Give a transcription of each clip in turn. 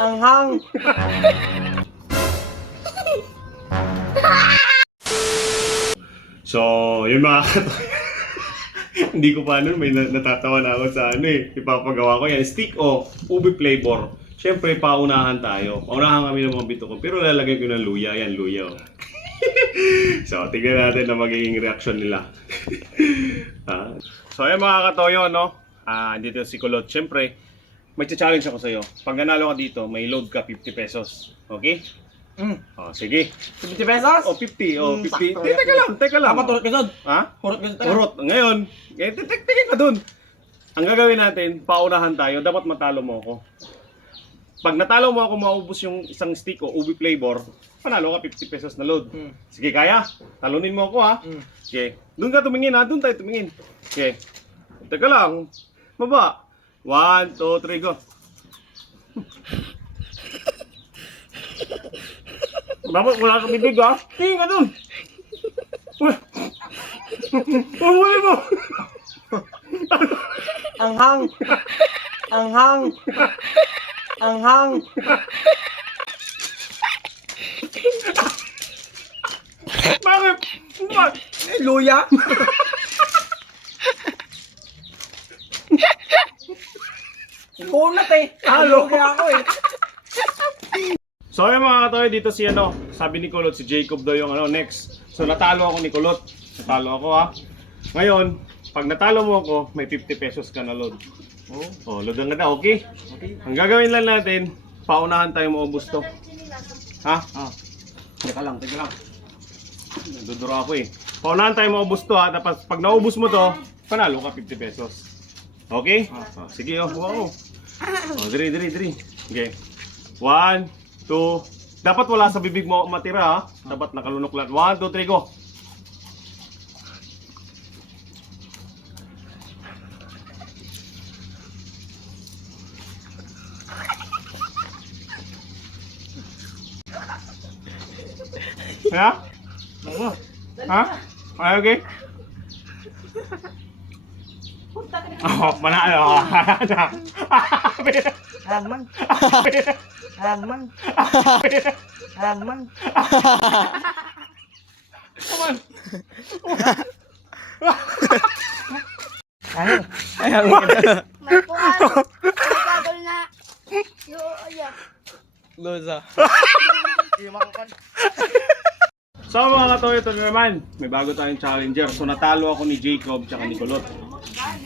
Anghang. So, yun mga katoy. Hindi ko pa may natatawa na ako sa ipapagawa ko yan. Stick o ube flavor. Siyempre, paunahan tayo. Paunahan kami ng mga bito ko. Pero lalagay ko ng luya. Yan, luya. Oh. So, tignan natin na magiging reaction nila. So, ayan mga katoyo, no? Dito si Kulot. Siyempre, may challenge ako sa'yo. Pag nanalo ka dito, may load ka 50 pesos. Okay? Sige. 50 pesos? O, 50. O, 50. sakto. Teka lang. Dapat turot ka doon. Ha? Hurot ka doon. Urot. Ngayon, tingin ka dun. Ang gagawin natin, paunahan tayo, dapat matalo mo ako. Pag natalo mo ako, maubos yung isang stick o ubi flavor, panalo ka 50 pesos na load. Sige, kaya? Talunin mo ako ha. Okay. Doon ka tumingin ha, doon tayo tumingin. Okay. Teka lang. Baba. 1, 2, 3, go. Dapat wala kang bibig ha. Tingin ka dun. Huli mo. Anghang. Anghang. Anghang. Bakit? Luya? Kunat eh. Halo. Luya ako eh. So ayun mga katoy, dito si sabi ni Kulot, si Jacob daw yung next. So natalo ako ni Kulot. Natalo ako ha. Ngayon, pag natalo mo ako, may 50 pesos ka na load. Load na na, okay? Ang gagawin lang natin, paunahan tayo maubos to. Ha? Teka lang. Dudura ako eh. Paunahan tayo maubos to ha, tapos pag naubos mo to, panalo ka 50 pesos. Okay? Sige wow. Diri. Okay. 1, 2, dapat wala sa bibig mo matira ha. Dapat nakalunok lang. 1, 2, 3, go. Ha? Ha? Ay, okay? Manalo. Hagman. Hagman. Hagman. Come on. Ano? Magpapagol na. Loza. So mga katoy, ito na naman. May bago tayong challenger. So natalo ako ni Jacob tsaka ni Kulot.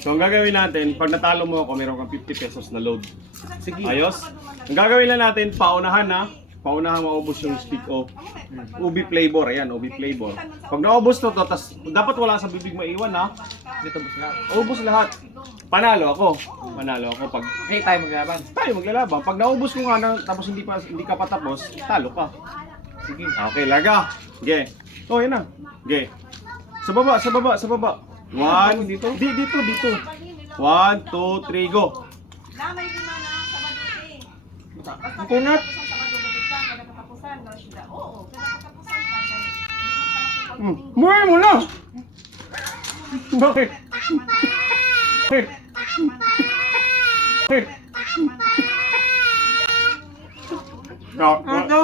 So ang gagawin natin, pag natalo mo ako, meron kang 50 pesos na load. Sige. Ayos? Ang gagawin lang natin, paunahan ha. Paunahan maubos yung stick o ubi flavor. Ayan, ubi flavor. Pag naubos to, tas dapat wala sa bibig maiwan ha. Dito bus na. Ubos lahat. Panalo ako. Pag Hey, tayo maglaban. tayo maglalaban. Pag naubos ko nga tapos hindi ka pa tapos, talo ka. Sige. Okay, laga. Okay. Oh, yan na. Okay. Sa baba. 1, dito. Dito. 1, 2, 3, go. Damay din na sa badute. Basta Kunat. sa badute ka, kada katapusan, no sila. Oo, kada katapusan ka. Hindi mo pa Muhay mo na. Bakit?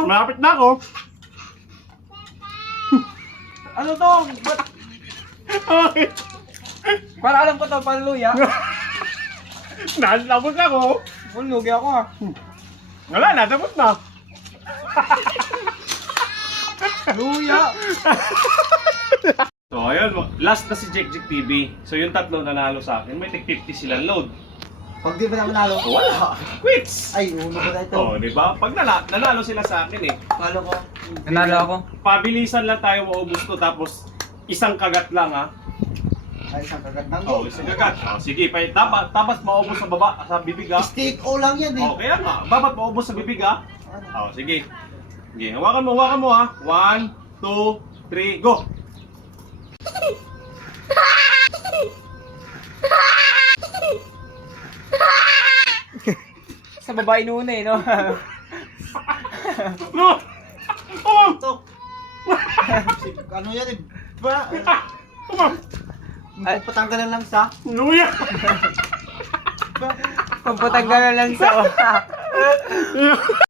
Malapit na ako. Ano to? Ba't? Bakit? Para alam ko to, paluya. Nasabot ako. Lugi ako ha. Wala, nasabot na. Luya. So ayun, last na si Jack TV. So yung tatlo nanalo sa akin, may tig 50 silang load. Pag di ba na manalo? Wala. Quits. Ay, uno ko na ito. Oh, di ba? Pag nanalo sila sa akin eh. Nanalo ko. Nanalo ako. Pabilisan lang tayo maubos to tapos isang kagat lang ha. Ay, isang kagat lang. Oh, isang kagat. Oh, sige, dapat maubos sa baba, sa bibig ha. Steak o lang yan eh. Oh, kaya nga, dapat maubos sa bibig ha. Oh, sige. Sige, hawakan mo ha. 1, 2, 3, go. Sa babae noon eh, no? No! Oh! Ano yan eh? Ba? Oh! Patanggalan lang sa? Luya! Pampatanggalan lang sa